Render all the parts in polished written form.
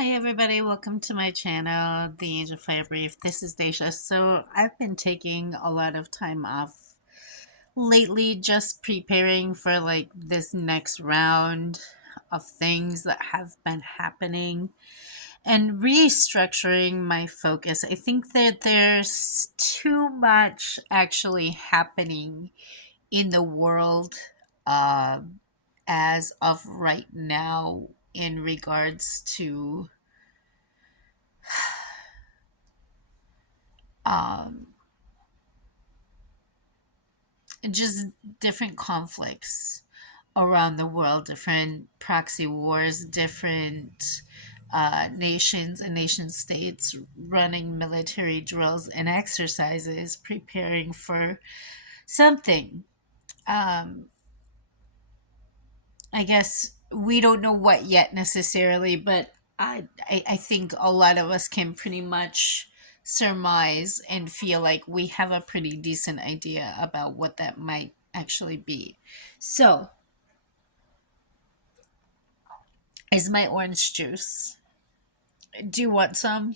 Hi everybody, welcome to my channel, The Angel Fire Brief. This is Daisha. So I've been taking a lot of time off lately, just preparing for like this next round of things that have been happening and restructuring my focus. I think that there's too much actually happening in the world uh, as of right now in regards to um, just different conflicts around the world, different proxy wars, different nations and nation states running military drills and exercises, preparing for something. Um, I guess we don't know what yet necessarily, but I think a lot of us can pretty much surmise and feel like we have a pretty decent idea about what that might actually be. So, is my orange juice. Do you want some?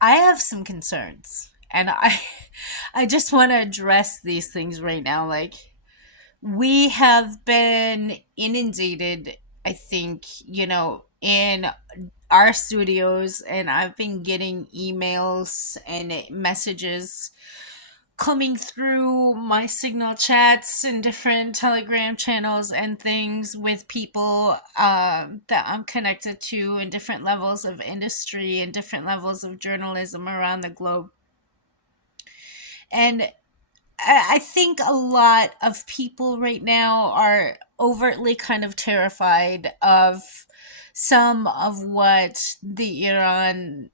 I have some concerns, and I just want to address these things right now. Like, we have been inundated, I think, in our studios, and I've been getting emails and messages coming through my signal chats and different telegram channels and things with people that I'm connected to in different levels of industry and different levels of journalism around the globe. And I think a lot of people right now are overtly kind of terrified of some of what the Iran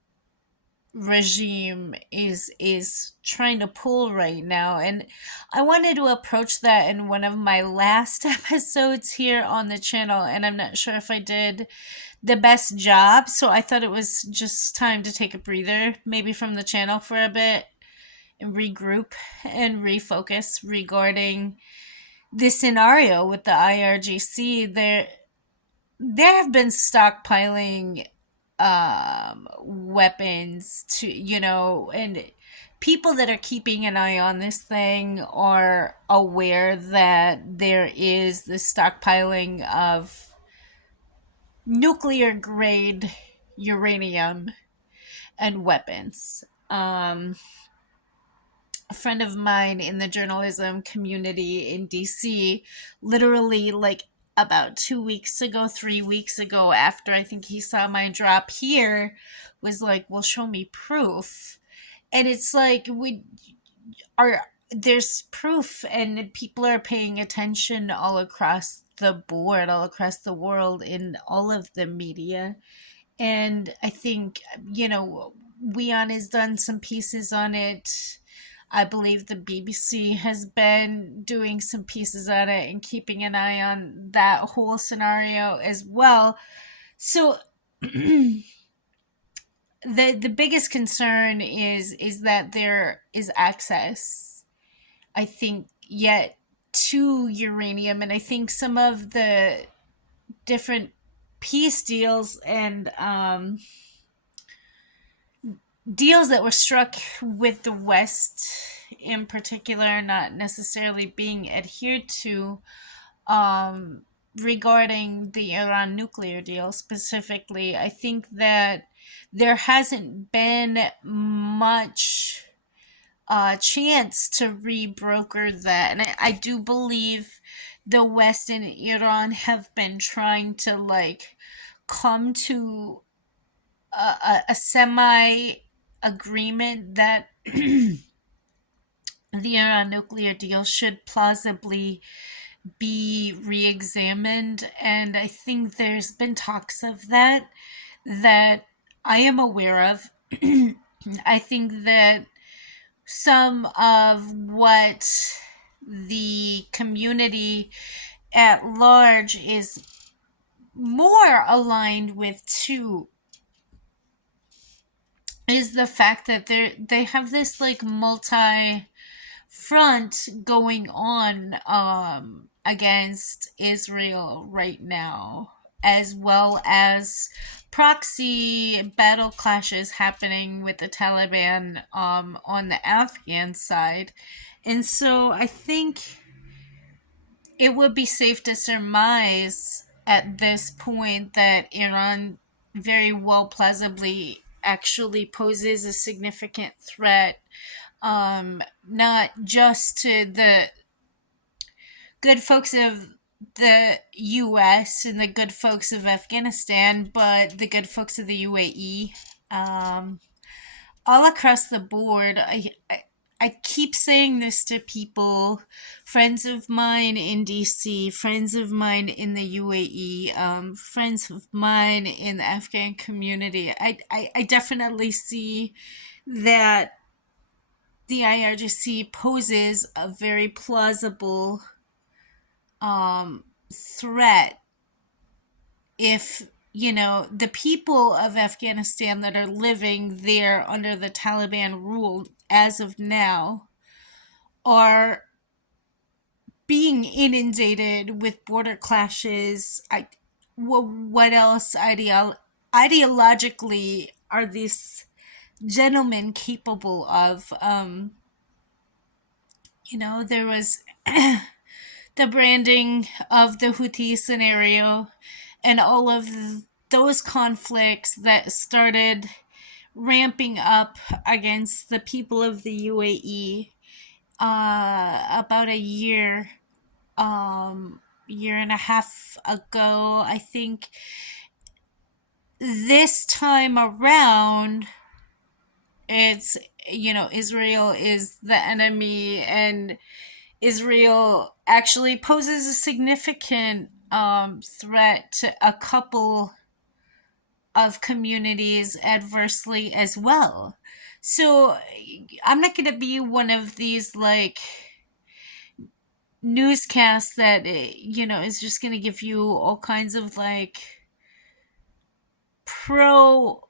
regime is trying to pull right now, and I wanted to approach that in one of my last episodes here on the channel, and I'm not sure if I did the best job, so I thought it was just time to take a breather maybe from the channel for a bit and regroup and refocus regarding this scenario with the IRGC. There have been stockpiling weapons to, and people that are keeping an eye on this thing are aware that there is this stockpiling of nuclear grade uranium and weapons. A friend of mine in the journalism community in DC, literally like about 2 weeks ago, 3 weeks ago, after I think he saw my drop here, was like, well, show me proof. And it's like, we are, there's proof, and people are paying attention all across the board, all across the world, in all of the media. And I think, Weon has done some pieces on it. I believe the BBC has been doing some pieces on it and keeping an eye on that whole scenario as well. So the biggest concern is that there is access, I think, yet to uranium, and I think some of the different peace deals and deals that were struck with the West in particular not necessarily being adhered to, regarding the Iran nuclear deal specifically. I think that there hasn't been much chance to rebroker that. And I do believe the West and Iran have been trying to like come to a semi agreement that the Iran nuclear deal should plausibly be re-examined, and I think there's been talks of that I am aware of. I think that some of what the community at large is more aligned with too is the fact that they have this like multi front going on against Israel right now. as well as proxy battle clashes happening with the Taliban on the Afghan side. And so I think it would be safe to surmise at this point that Iran very well plausibly actually poses a significant threat, not just to the good folks of the US and the good folks of Afghanistan, but the good folks of the UAE. Um, all across the board, I keep saying this to people, friends of mine in DC, friends of mine in the UAE, friends of mine in the Afghan community. I definitely see that the IRGC poses a very plausible threat if the people of Afghanistan that are living there under the Taliban rule as of now are being inundated with border clashes. What else ideologically are these gentlemen capable of? There was the branding of the Houthi scenario and all of those conflicts that started ramping up against the people of the UAE about a year and a half ago. I think this time around, it's Israel is the enemy, and Israel actually poses a significant threat to a couple of communities adversely as well. So I'm not going to be one of these like newscasts that is just going to give you all kinds of like pro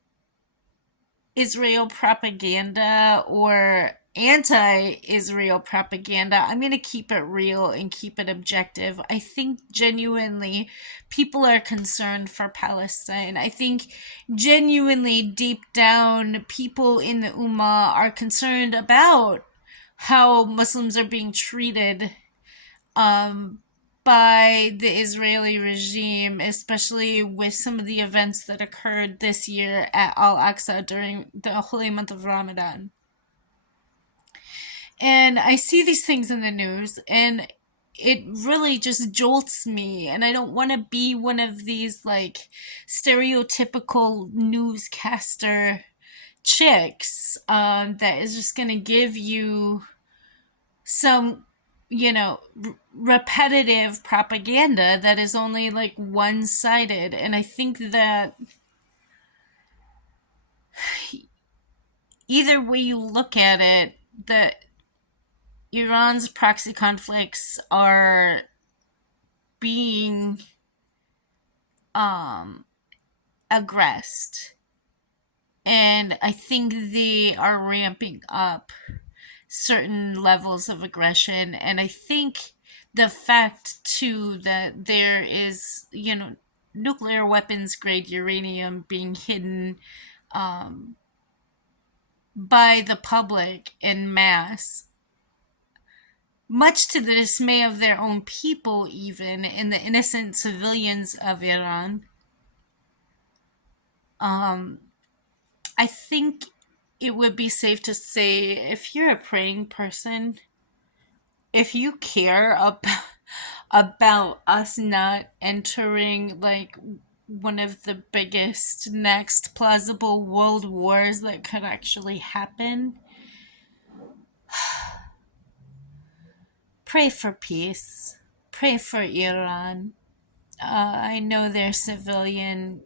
Israel propaganda or anti Israel propaganda. I'm going to keep it real and keep it objective. I think genuinely people are concerned for Palestine. I think genuinely deep down people in the Ummah are concerned about how Muslims are being treated um, by the Israeli regime, especially with some of the events that occurred this year at Al Aqsa during the holy month of Ramadan. And I see these things in the news, and it really just jolts me. And I don't want to be one of these like stereotypical newscaster chicks that is just going to give you some repetitive propaganda that is only like one-sided. And I think that either way you look at it, that Iran's proxy conflicts are being aggressed, and I think they are ramping up certain levels of aggression. And I think the fact too that there is nuclear weapons grade uranium being hidden by the public in mass, much to the dismay of their own people, even, and the innocent civilians of Iran. I think it would be safe to say, if you're a praying person, if you care about us not entering like one of the biggest next plausible world wars that could actually happen, pray for peace. Pray for Iran. I know their civilian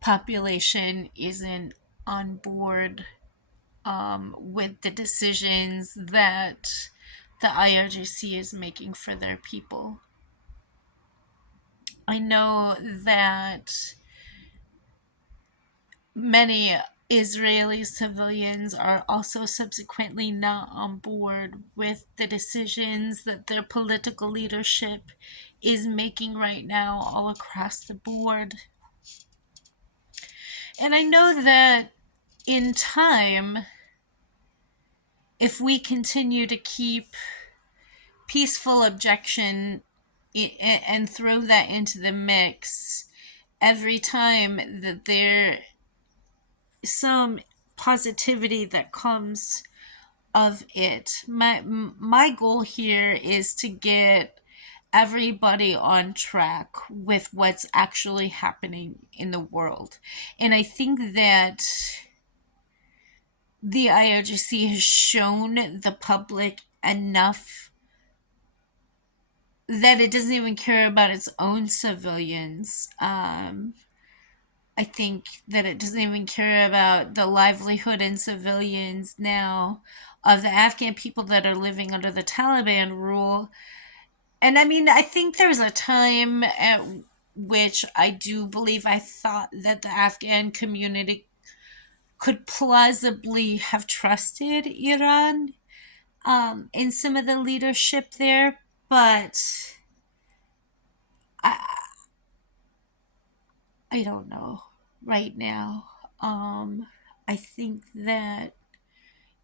population isn't on board with the decisions that the IRGC is making for their people. I know that many Israeli civilians are also subsequently not on board with the decisions that their political leadership is making right now all across the board. And I know that in time, if we continue to keep peaceful objection and throw that into the mix every time that there is some positivity that comes of it. My goal here is to get everybody on track with what's actually happening in the world. And I think that the IRGC has shown the public enough that it doesn't even care about its own civilians. I think that it doesn't even care about the livelihood and civilians now of the Afghan people that are living under the Taliban rule. And I mean, I think there was a time at which I do believe I thought that the Afghan community could plausibly have trusted Iran in some of the leadership there, but I, I don't know right now. I think that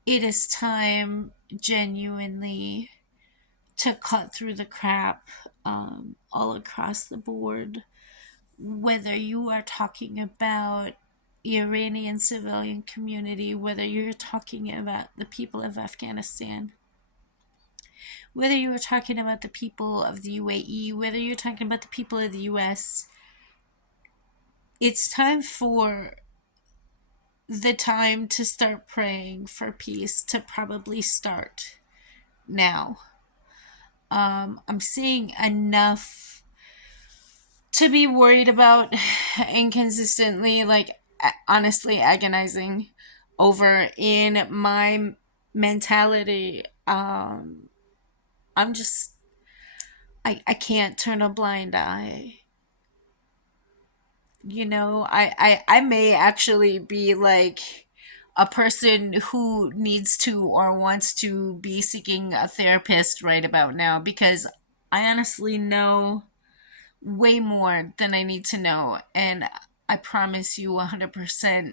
it is time genuinely to cut through the crap all across the board. Whether you are talking about Iranian civilian community, whether you're talking about the people of Afghanistan, whether you are talking about the people of the UAE, whether you're talking about the people of the US, it's time for the time to start praying for peace to probably start now. I'm seeing enough to be worried about inconsistently, like honestly agonizing over in my mentality. I'm just, I can't turn a blind eye. I may actually be like a person who needs to or wants to be seeking a therapist right about now, because I honestly know way more than I need to know. And I promise you 100%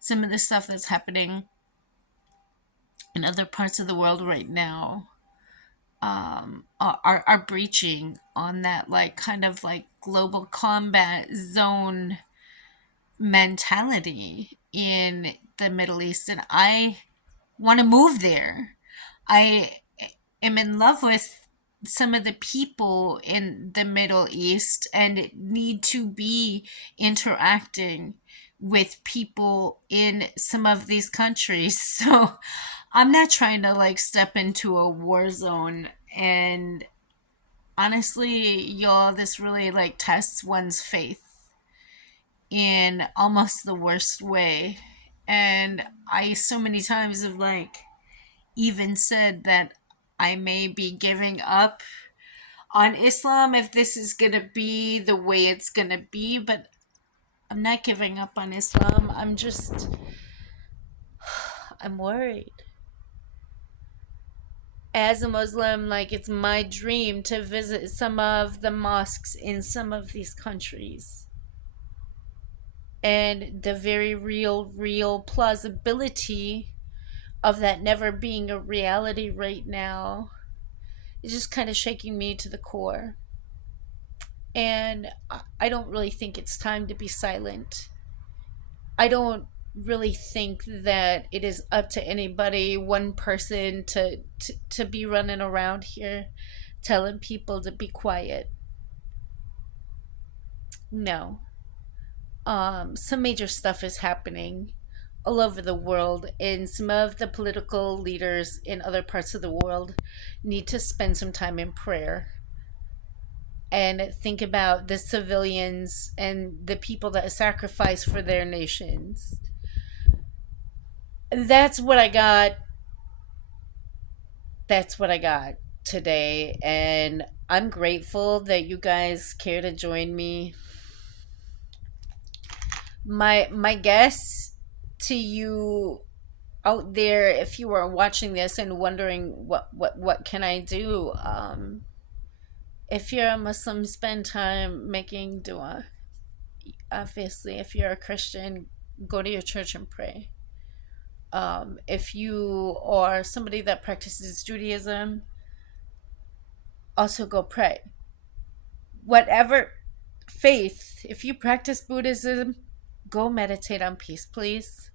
some of the stuff that's happening in other parts of the world right now are breaching on that, like, kind of like global combat zone mentality in the Middle East. And I want to move there. I am in love with some of the people in the Middle East and need to be interacting with people in some of these countries. So I'm not trying to like step into a war zone. And honestly, y'all, this really like tests one's faith in almost the worst way. And I so many times have like even said that I may be giving up on Islam if this is gonna be the way it's gonna be, but I'm not giving up on Islam. I'm worried. As a Muslim, like, it's my dream to visit some of the mosques in some of these countries. And the very real plausibility of that never being a reality right now is just kind of shaking me to the core. And I don't really think it's time to be silent. I don't really think that it is up to anybody, one person, to be running around here telling people to be quiet. No. Some major stuff is happening all over the world, and some of the political leaders in other parts of the world need to spend some time in prayer and think about the civilians and the people that sacrifice for their nations. That's what I got. That's what I got today, and I'm grateful that you guys care to join me. My guess to you out there, if you are watching this and wondering what can I do, If you're a Muslim, spend time making dua. Obviously, if you're a Christian, go to your church and pray. If you are somebody that practices Judaism, also go pray. Whatever faith, if you practice Buddhism, go meditate on peace, please.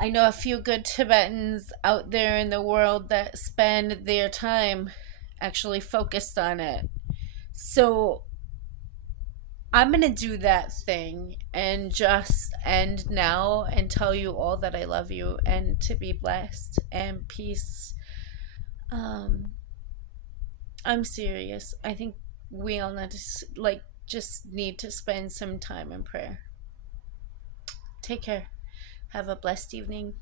I know a few good Tibetans out there in the world that spend their time actually focused on it. So I'm going to do that thing and just end now and tell you all that I love you and to be blessed and peace. Um, I'm serious. I think we all need to, just need to spend some time in prayer. Take care. Have a blessed evening.